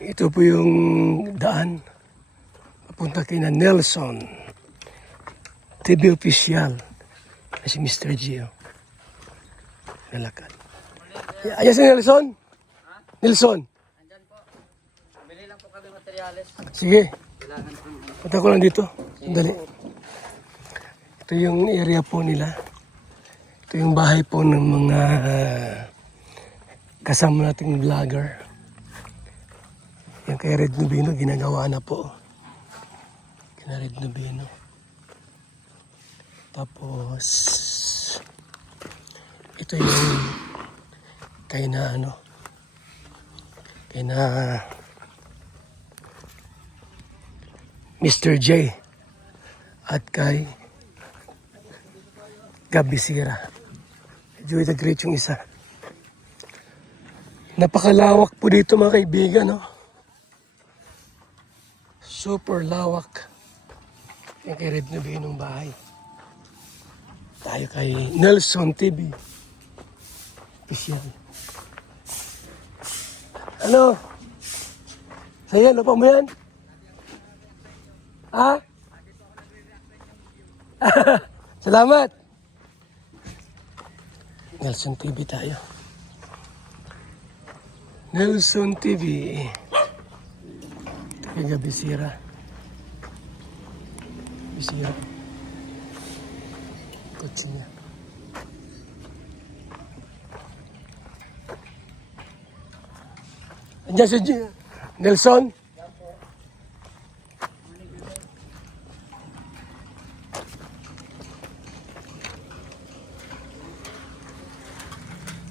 Ito po yung daan papunta kay na Nelson TV official na si Mr. Gio. Nalakad. Ayan si Nelson? Nelson? Andyan po. Bili lang po kami materyales. Sige. Kailangan po. Punta ko lang dito. Sandali. Ito yung area po nila. Ito yung bahay po ng mga kasama nating vlogger. Yung kay Red Nubino, ginagawa na po. Kina Red Nubino. Tapos, ito yung kay na ano, kay na Mr. J at kay Gabi Sira. Medyo nag-great yung isa. Napakalawak po dito mga kaibigan, no? Super lawak. Yung kay Red Nubinong bahay. Tayo kay Nelson TV. Official. Ano? Saya, lupa mo yan? Ha? Salamat. Nelson TV tayo. Nelson TV. Ito kay Gabi Sira. Bisira. Kotse niya. Andiyan si Nelson.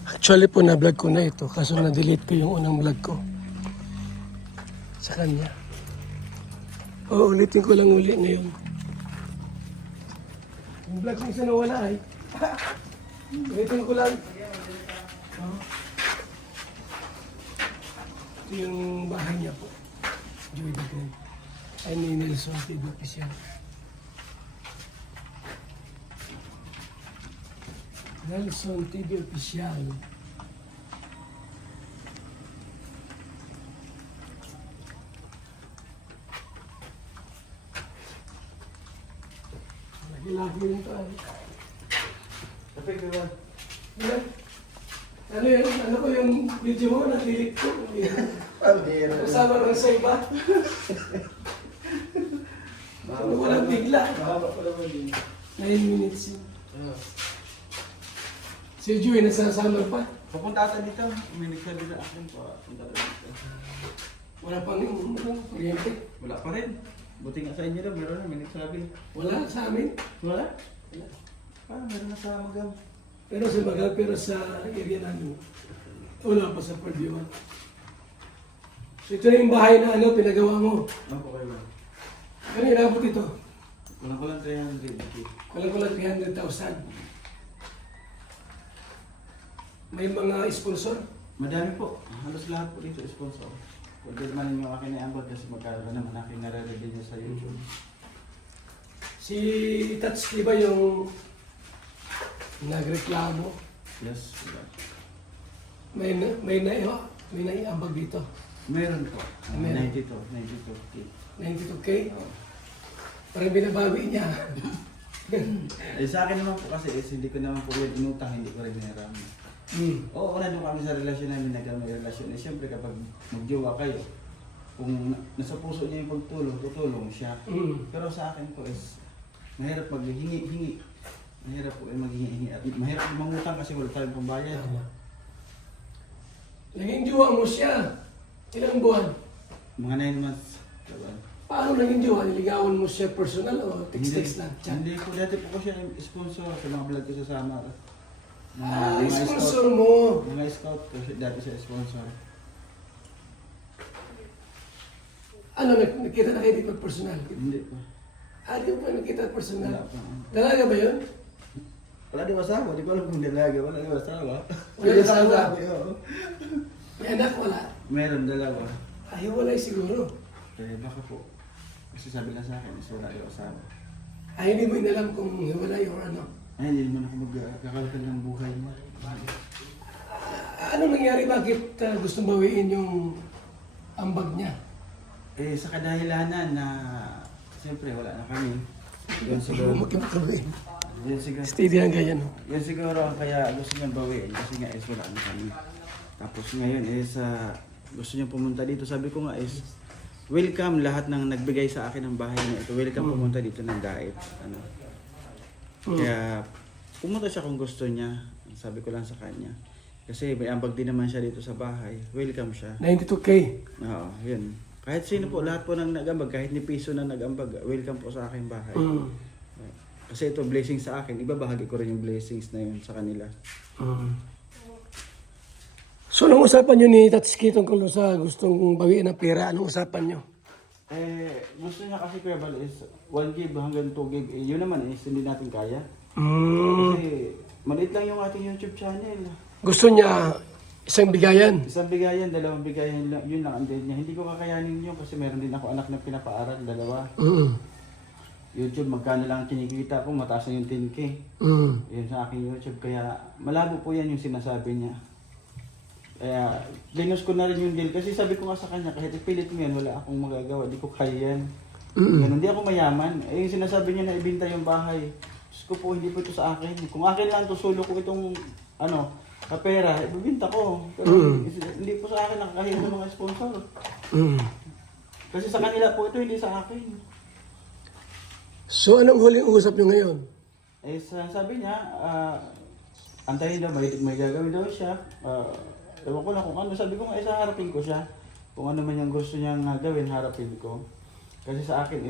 Actually po na-vlog ko na ito kaso na-delete ko yung unang vlog ko sa kanya. O, ulitin ko lang uli ngayon. Yung vlog kong isa nawala ay. Ulitin ko lang. Ito yung bahay niya po. Joy Dagan. Ay ni Nelson TV official. Nelson TV official. Lagi-lagi rin ito ay. Kapag diba? Yan. Ano yun? Ano ko yung video mo? Natilik ko. Paldero. Kasama lang sa iba. Walang bigla. Mahaba pa naman din. 9 minutes yun. Si Joey nasasama pa. Papunta ata dito. Uminig ka nila akin pa. Punta ka dito. Wala pang kuryente. Wala pa rin. Buti nga sa inyo lang. Meron na. May nagsabi. Wala sa amin. Wala? Ah, meron na sa Magam. Pero sa Magal, pero sa area namin. Wala pa sa Perdue. So ito na yung bahay na ano, pinagawa mo. Ano po kayo? Ano inabot ito? Walang ko lang 300. Okay. Walang wala 300,000. May mga sponsor. Madami po. Halos lahat po dito sponsor. Pwede naman yung akin na ambag kasi magkaroon naman akin nare-reveal niya sa YouTube. Si Tats, di ba yung nagreklamo? Yes. May naiambag dito. Meron po. Meron. 92. 92K. 92K. Parang binabawi niya. Eh sa akin naman po kasi hindi ko naman po yun inutang, hindi ko rin hiniram. Oo, una doon kami sa relasyon namin, may relasyon. Eh siyempre kapag magjowa kayo, kung nasa puso niya yung pagtulong, tutulong siya. Pero sa akin po is, mahirap maghingi-hingi. Mahirap po maghingi-hingi. At mahirap mangutang kasi wala tayong pambayad. Naging jowa mo siya. Ilang buwan? Mga 9 months. Diba? Paano naging jowa? Niligawan mo siya personal o text-text lang? Chat? Hindi po, dati po ko siya sponsor sa mga vlog ko sa Samar. Sponsor mo. Mga scout ko dati sa sponsor. Ano, nakita na kayo dito personal? Hindi po. Di mo pa nakita personal? Wala po. Dalaga ba yun? Wala di asawa, di ko alam kung dalaga, wala di asawa. Wala di asawa? Oo. May anak wala? Meron dalawa. Hiwalay siguro. Eh, baka po. Kasi sabi lang sa akin, is wala yung asawa. Hindi mo inalam kung hiwalay o ano. Ay, hindi naman ako magkakalkal ng buhay mo. Ano nangyari? Bakit gustong bawiin yung ambag niya. Sa kadahilanan na siyempre wala na kami. Yun siguro. Magkakabay. Yun siguro. Steady lang ganyan. No? Yun siguro ang kaya gusto niyang bawiin kasi nga wala na kami. Tapos ngayon gusto niya pumunta dito. Sabi ko nga welcome lahat ng nagbigay sa akin ng bahay na ito. Welcome pumunta dito ng Daet. Kaya pumunta siya kung gusto niya. Sabi ko lang sa kanya. Kasi may ambag din naman siya dito sa bahay. Welcome siya. 92K. Oo, yun. Kahit sino po, lahat po nang nag-ambag, kahit ni piso na nag-ambag, welcome po sa aking bahay. Kasi ito, blessing sa akin. Ibabahagi ko rin yung blessings na yun sa kanila. So, anong usapan nyo ni Tatsuki tungkol sa gustong bawiin ng pera? Anong usapan nyo? Gusto niya kasi Kuya Bal is 1 gig hanggang 2 gig. Yun naman hindi natin kaya. Kasi maliit lang yung ating YouTube channel. Gusto niya isang bigayan. Isang bigayan, 2 bigayan lang. Yun lang ang din niya. Hindi ko kakayanin yun kasi meron din ako anak na pinapaaral, 2. YouTube, magkano lang kinikita ko, mataas na yung 10K. Yun sa aking YouTube. Kaya malabo po yan yung sinasabi niya. Kaya linus ko na rin yung deal. Kasi sabi ko nga sa kanya, kahit ipilit mo yan, wala akong magagawa. Di ko kaya yan. Ganun, di ako mayaman. Yung sinasabi niya na ibinta yung bahay. Diyos ko po, hindi po ito sa akin. Kung akin lang to, sulo ko itong kapera, ibibinta ko. Pero hindi po sa akin nakakahiya ng mga sponsor. Kasi sa kanila po ito, hindi sa akin. So, anong huling usap nyo ngayon? Sabi niya, antayin daw, may gagawin daw siya. Ewan ko lang kung ano. Sabi ko nga, harapin ko siya. Kung ano man yung gusto niyang gawin, harapin ko. Kasi sa akin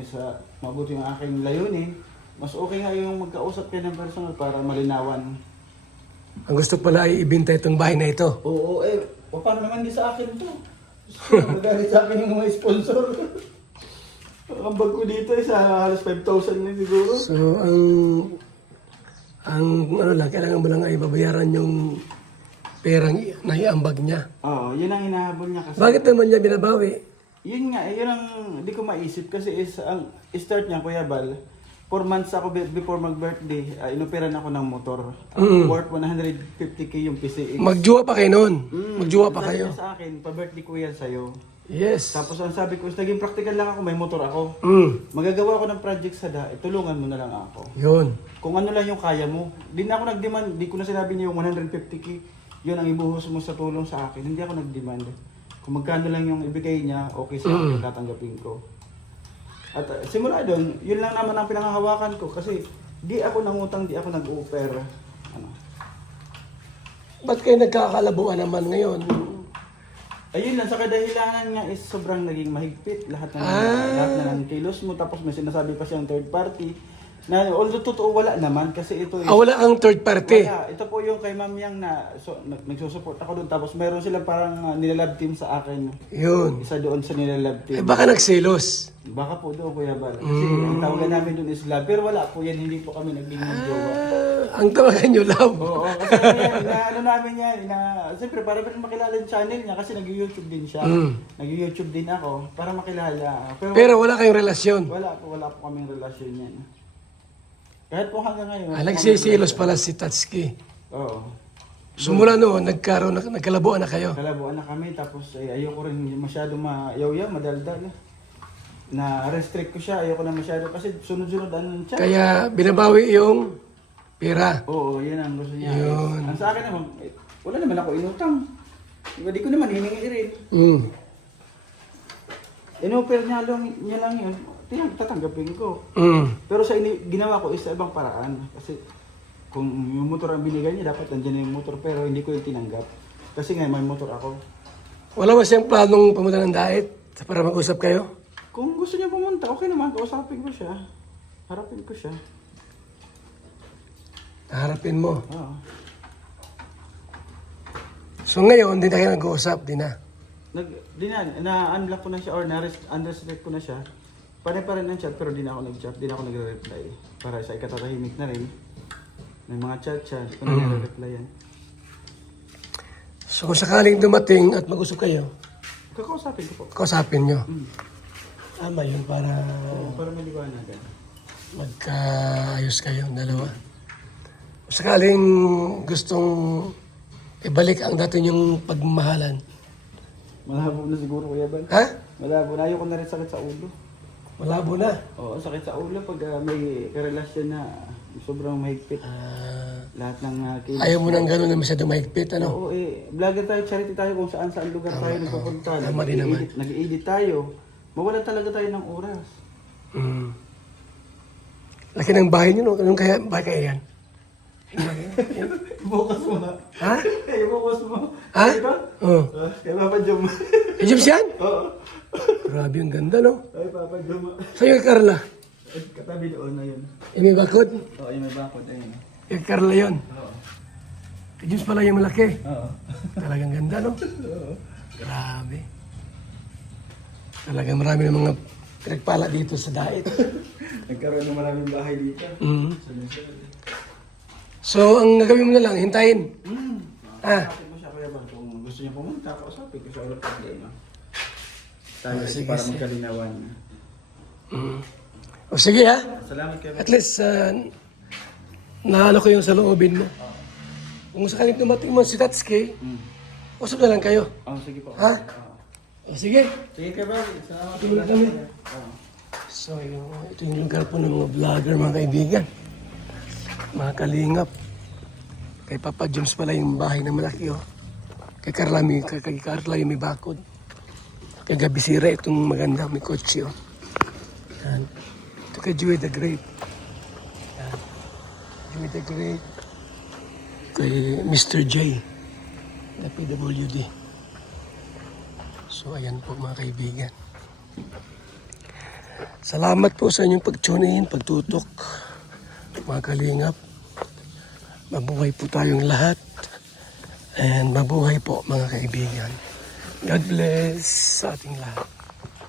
mabuti yung aking layunin. Mas okay nga yung magkausap kayo ng personal para malinawan. Ang gusto pala ay ibinta itong bahay na ito. Oo, paano naman di sa akin to? Magalit sa akin yung mga sponsor. Ang bag ko dito sa halos 5,000 na siguro. So, kailangan mo lang ay babayaran yung perang naiambag niya. Oo, yun ang hinahabol niya kasi. Bakit naman niya binabawi? Yun nga, yun ang hindi ko maisip kasi ang start niya, Kuya Bal, 4 months ako before mag-birthday, inupiran ako ng motor. Worth 150K yung PCX. Magjuwa pa kayo noon. Magjuwa pa Sabi kayo. niya sa akin, pa-birthday ko yan sa'yo. Yes. Tapos ang sabi ko, naging practical lang ako, may motor ako. Magagawa ko ng project sa tulungan mo na lang ako. Yun. Kung ano lang yung kaya mo. Di na ako nag-demand, di ko na sinabi niya yung 150K, yun ang ibuhos mo sa tulong sa akin. Hindi ako nag-demand. Kung magkano lang yung ibigay niya, okay sa akin, tatanggapin ko. At simula doon, yun lang naman ang pinangahawakan ko kasi di ako nangutang, di ako nag-offer. Ba't kayo nagkakalabuan naman ngayon? Ayun lang, sa kadahilanan nga is sobrang naging mahigpit. Lahat na ng kilos mo, tapos may sinasabi pa siyang third party. Na although totoo wala naman kasi ito is... wala ang third party? Wala. Ito po yung kay Ma'am Yang na nagsusupport ako doon. Tapos meron silang parang nilalab team sa akin. Yun. Isa doon sa nilalab team. Baka nagselos. Baka po doon, Kuya Bal. Kasi ang tawagan namin doon is love. Pero wala po yan, hindi po kami naging jowa. Ang tawagan nyo, love. Oo, kasi namin yan. Siyempre, para rin makilala yung channel niya kasi nag-YouTube din siya. Nag-YouTube din ako para makilala. Pero wala kayong relasyon? Wala po kaming relasyon yan. Kahit po hanggang ngayon. Nagsisilos pala si Tatsuki. Oo. So mula noon, nagkalabuan na kayo? Kalabuan na kami, tapos ayoko rin masyado mayaw-yaw, madaldal. Na-restrict ko siya, ayoko na masyado kasi sunod-sunod ano siya. Kaya binabawi yung pera. Oo, yun ang gusto niya. Yun. Ang sa akin naman, wala naman ako inutang. Di ko naman hiningi rin. Inoffer niya lang yun, tatanggapin ko. Pero sa ginawa ko is sa ibang paraan. Kasi kung yung motor ang binigay niya, dapat nandiyan na yung motor. Pero hindi ko yung tinanggap. Kasi nga may motor ako. Wala ba siyang planong pumunta ng Daet para mag-usap kayo? Kung gusto niya pumunta, okay naman. Kausapin ko siya. Harapin ko siya. Harapin mo. Oo. So ngayon, hindi na kayo nag-uusap, di na? Na-unblock ko na siya or na-unrestrict ko na siya. Panay pa rin ang chat pero di na ako nag-chat, di na ako nagre-reply. Para sa ikatatahimik na rin. May mga chat siya, di ko na nagre-replyan. So kung sakaling dumating at mag-usap kayo, Kakausapin ko po. kausapin nyo. Tama yun para Para may liwanagan. magkaayos kayo, dalawa. Kung sakaling gustong ibalik ang dati yung pagmamahalan, Malabo na siguro, Kuya Bal. Ha? Malabo na. Ayoko na rin sakit sa ulo. Malabo na. Oo, sakit sa ulo pag may karelasyon na sobrang mahigpit. Lahat ng kilos. Ayaw mo nang gano'n na masyado mahigpit, ano? Oo, vlogger tayo, charity tayo kung saan lugar tayo nagpupunta. Tama din naman. Nag-edit tayo. Mawala talaga tayo ng oras. Mm. Laki ng bahay niyo, no? Anong kaya, bahay kaya yan? Bukas mo na. Ha? Bukas mo. Ha? Ito? Oo. Kay Papa Jom. Eh, James yan? Oo. Grabe, ang ganda, no? Ay, Papa Jom. Sa'yo kay Carla? Ay, katabi doon na yun. Yung may bakod? Oo, yung may bakod. Ayun. Kay Carla yun. Oo. Kay James pala yung malaki. Oo. Talagang ganda, no? Oo. Grabe. Talagang marami ng mga pinagpala dito sa daet. Nagkaroon ng maraming bahay dito. Mm. Sa Luzon. So, ang gagawin mo na lang, hintayin. Ah. Kausapin mo siya, Kuya Bal. Kung gusto niya pumunta, kausapin ko siya ulit problema. Tayo Oh, kasi sige, para sige. magkalinawan. O sige, ha? Salamat kayo. At least, naano ko yung sa loobin mo. Kung sakaling tumating mo si Tatsuki, usap na lang kayo. Oh, sige po. Ha? O sige. Sige Kuya Bal. Salamat. Tulog kami. Oo. So, ito yung lugar po ng mga vlogger, mga kaibigan. Mga kalingap. Kay Papa James pala yung bahay na malaki, oh. Kay Carla yung may bakod. Kay Gabisira, itong maganda, may kotse, oh. Yan. Ito kay Joey the Great. Yan. Joey the Great. Kay Mr. J. Na PWD. So, ayan po mga kaibigan. Salamat po sa inyong pag-tune in, pagtutok. Mga kalingap. Mabuhay po tayong lahat. And mabuhay po mga kaibigan. God bless sa ating lahat.